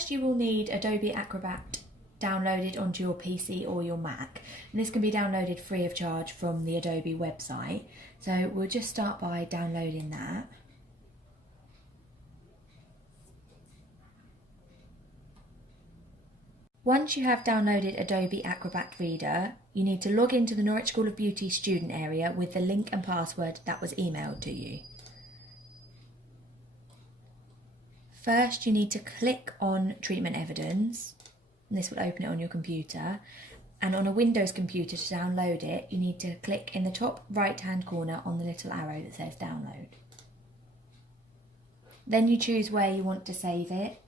First, you will need Adobe Acrobat downloaded onto your PC or your Mac, and this can be downloaded free of charge from the Adobe website. So we'll just start by downloading that. Once you have downloaded Adobe Acrobat Reader, you need to log into the Norwich School of Beauty student area with the link and password that was emailed to you. First, you need to click on Treatment Evidence, and this will open it on your computer. And on a Windows computer, to download it, you need to click in the top right-hand corner on the little arrow that says Download. Then you choose where you want to save it.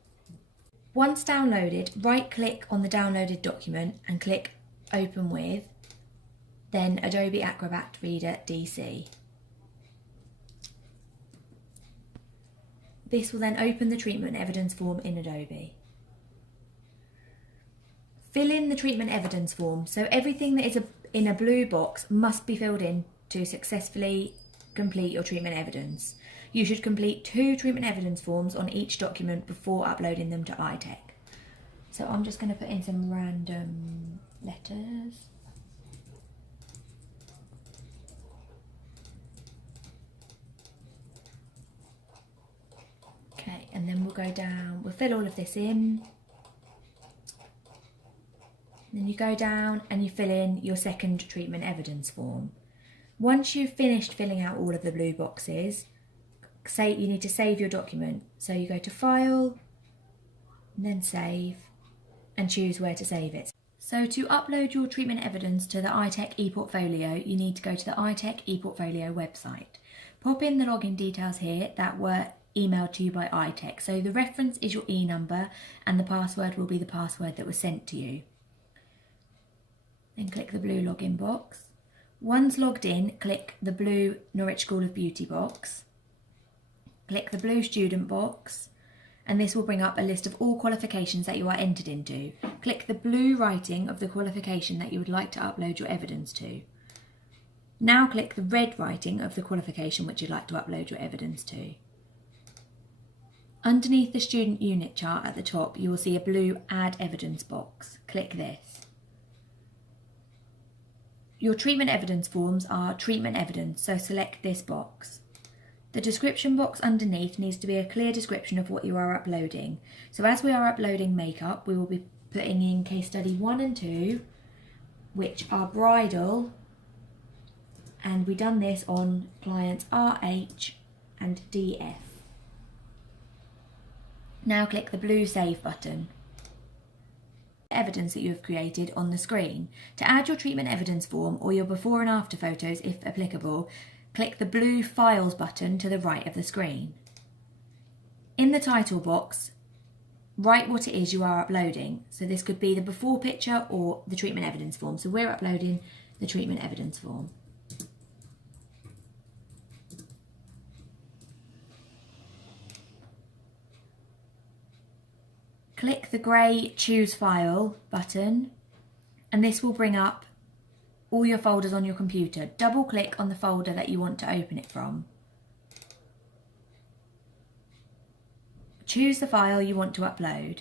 Once downloaded, right-click on the downloaded document and click Open With, then Adobe Acrobat Reader DC. This will then open the treatment evidence form in Adobe. Fill in the treatment evidence form, so everything that is in a blue box must be filled in to successfully complete your treatment evidence. You should complete 2 treatment evidence forms on each document before uploading them to ITEC. So I'm just going to put in some random letters. Okay, and then we'll go down, we'll fill all of this in. Then you go down and you fill in your second treatment evidence form. Once you've finished filling out all of the blue boxes, you need to save your document. So you go to File, and then Save, and choose where to save it. So to upload your treatment evidence to the ITEC ePortfolio, you need to go to the ITEC ePortfolio website. Pop in the login details here that were emailed to you by ITEC. So the reference is your e-number and the password will be the password that was sent to you. Then click the blue login box. Once logged in, click the blue Norwich School of Beauty box. Click the blue student box, and this will bring up a list of all qualifications that you are entered into. Click the blue writing of the qualification that you would like to upload your evidence to. Now click the red writing of the qualification which you'd like to upload your evidence to. Underneath the student unit chart at the top, you will see a blue Add Evidence box. Click this. Your treatment evidence forms are treatment evidence, so select this box. The description box underneath needs to be a clear description of what you are uploading. So as we are uploading makeup, we will be putting in case study 1 and 2, which are bridal, and we done this on clients RH and DF. Now click the blue Save button. Evidence that you have created on the screen. To add your treatment evidence form or your before and after photos if applicable, click the blue Files button to the right of the screen. In the title box, write what it is you are uploading. So this could be the before picture or the treatment evidence form. So we're uploading the treatment evidence form. Click the grey Choose File button, and this will bring up all your folders on your computer. Double click on the folder that you want to open it from. Choose the file you want to upload,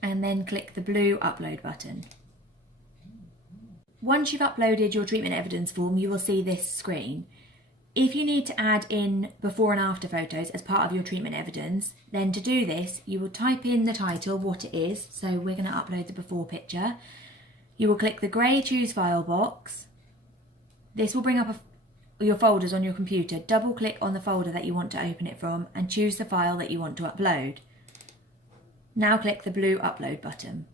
and then click the blue Upload button. Once you've uploaded your treatment evidence form, you will see this screen. If you need to add in before and after photos as part of your treatment evidence, then to do this, you will type in the title, what it is. So we're going to upload the before picture. You will click the grey Choose File box. This will bring up your folders on your computer. Double click on the folder that you want to open it from and choose the file that you want to upload. Now click the blue Upload button.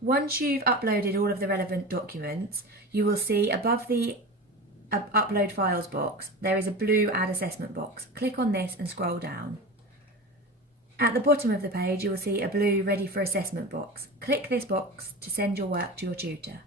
Once you've uploaded all of the relevant documents, you will see above the Upload Files box, there is a blue Add Assessment box. Click on this and scroll down. At the bottom of the page, you will see a blue Ready for Assessment box. Click this box to send your work to your tutor.